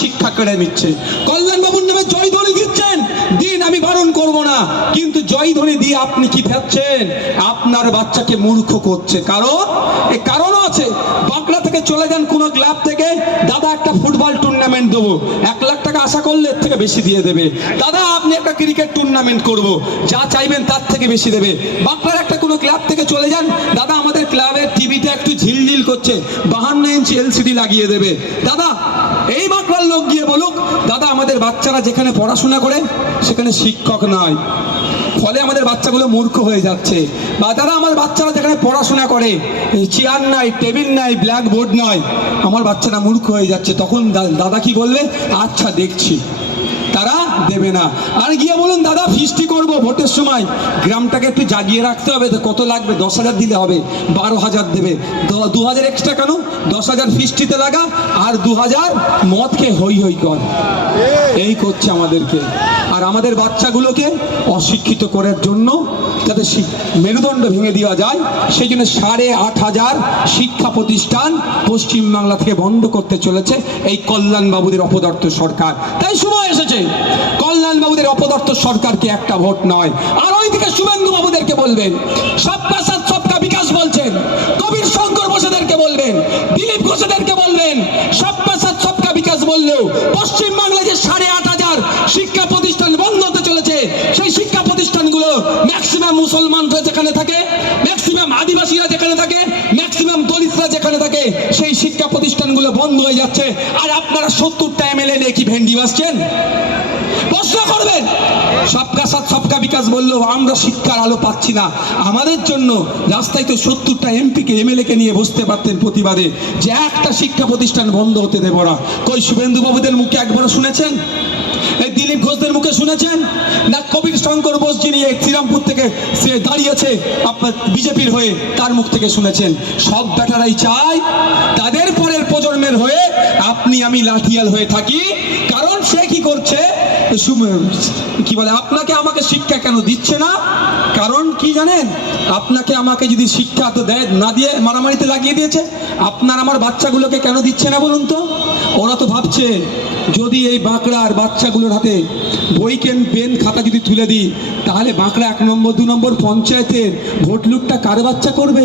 শিক্ষা কেড়ে নিচ্ছে। কল্যাণবাবুর নামে জয়ধ্বনি দিচ্ছেন, দিন, আমি বারণ করব না, কিন্তু জয়ধ্বনি দিয়ে আপনি কি ভাবছেন? আপনার বাচ্চাকে মূর্খ করছে। কারণও আছে। বাঁকড়া থেকে চলে যান কোনো ক্লাব থেকে, দাদা একটা ফুটবল টুর্নামেন্ট দেবো, 1 লাখ টাকা আশা করলে এর থেকে বেশি দিয়ে দেবে। দাদা আপনি একটা ক্রিকেট টুর্নামেন্ট করব, যা চাইবেন তার থেকে বেশি দেবে। বাঁকড়ার একটা কোনো ক্লাব থেকে চলে যান, দাদা আমাদের ক্লাবের টিভিটা একটু ঝিলঝিল করছে, 52 ইঞ্চি এলসিডি লাগিয়ে দেবে। দাদা এই বাঁকড়ার লোক গিয়ে বলুক, দাদা আমাদের বাচ্চারা যেখানে পড়াশোনা করে সেখানে শিক্ষক নয়, ফলে আমাদের বাচ্চাগুলো মূর্খ হয়ে যাচ্ছে। বা দাদা আমার বাচ্চারা যেখানে পড়াশোনা করে চেয়ার নাই, টেবিল নাই, ব্ল্যাকবোর্ড নয়, আমার বাচ্চারা মূর্খ হয়ে যাচ্ছে। তখন দাদা কি বলবে? আচ্ছা দেখছি। তারা দেবে না। আর গিয়ে বলুন, দাদা ফিস্টি করবো ভোটের সময়, গ্রামটাকে একটু জাগিয়ে রাখতে হবে, তো কত লাগবে? 10,000 দিলে হবে, 12,000 দেবে। 2,000 এক্সট্রা কেন? 10,000 ফিস্টিতে লাগা, আর 2,000 মদ খেয়ে হই হই কর। এই করছে আমাদেরকে। আর আমাদের বাচ্চাগুলোকে অশিক্ষিত করার জন্য, যাতে মেরুদণ্ড ভেঙে দেওয়া যায়, সেই জন্য 8,500 শিক্ষা প্রতিষ্ঠান পশ্চিমবাংলা থেকে বন্ধ করতে চলেছে এই কল্যাণবাবুদের অপদার্থ সরকার। তাই সময় এসেছে কল্যাণবাবুদের অপদার্থ সরকারকে একটা ভোট নয়। আর ওইদিকে শুভেন্দু বাবুদেরকে বলবেন, সবকা সাথ সবকা বিকাশ বলছেন, কবির শঙ্কর বসুদেরকে বলবেন, দিলীপ ঘোষেদেরকে বলবেন, সবকা সাথ সবকা বিকাশ বললেও পশ্চিমবাংলায় যে 8,500 শিক্ষা প্রতিষ্ঠান বন্ধ হতে চলেছে, সেই শিক্ষা প্রতিষ্ঠানগুলো ম্যাক্সিমাম মুসলমানরা যেখানে থাকে, ম্যাক্সিমাম আদিবাসীরা যেখানে থাকে, ম্যাক্সিমাম দলিতরা যেখানে থাকে, সেই শিক্ষা প্রতিষ্ঠানগুলো বন্ধ হয়ে যাচ্ছে। আর আপনারা 70টা এমএলএ নিয়ে কি ভেন্ডি বাসছেন? প্রশ্ন করবেন। সবকা সাথ সবকা বিকাশ বললেও আমরা শিক্ষার আলো পাচ্ছি না। আমাদের জন্য রাস্তায় তো 70টা এমপিকে এমএলএ-কে নিয়ে বসতে পারতেন প্রতিবাদে, যে একটা শিক্ষা প্রতিষ্ঠান বন্ধ হতে দেব না। কই শুভেন্দু বাবুদের মুখে একবারও শুনেছেন? এই দিলীপ ঘোষদের মুখে শুনেছেন? না কবির শঙ্কর বোস যিনি শ্রীরামপুর থেকে সে দাঁড়িয়েছে আপনার বিজেপির হয়ে, তার মুখ থেকে শুনেছেন? সব ব্যাটারাই চায় তাদের পরের প্রজন্মের হয়ে আপনি আমি লাঠিয়াল হয়ে থাকি। কারণ সে কি করছে? কি বলে, আপনাকে আমাকে শিক্ষা কেন দিচ্ছে না? কারণ কি জানেন? আপনাকে আমাকে যদি শিক্ষা তো দেয় না, দিয়ে মারামারিতে লাগিয়ে দিয়েছে। আপনার আমার বাচ্চাগুলোকে কেন দিচ্ছে না বলুন তো? ওরা তো ভাবছে, যদি এই বাঁকড়ার বাচ্চাগুলোর হাতে বই পেন খাতা যদি তুলে দিই, তাহলে বাঁকড়া 1 নম্বর 2 নম্বর পঞ্চায়েতের ভোট লুটটা কার বাচ্চা করবে?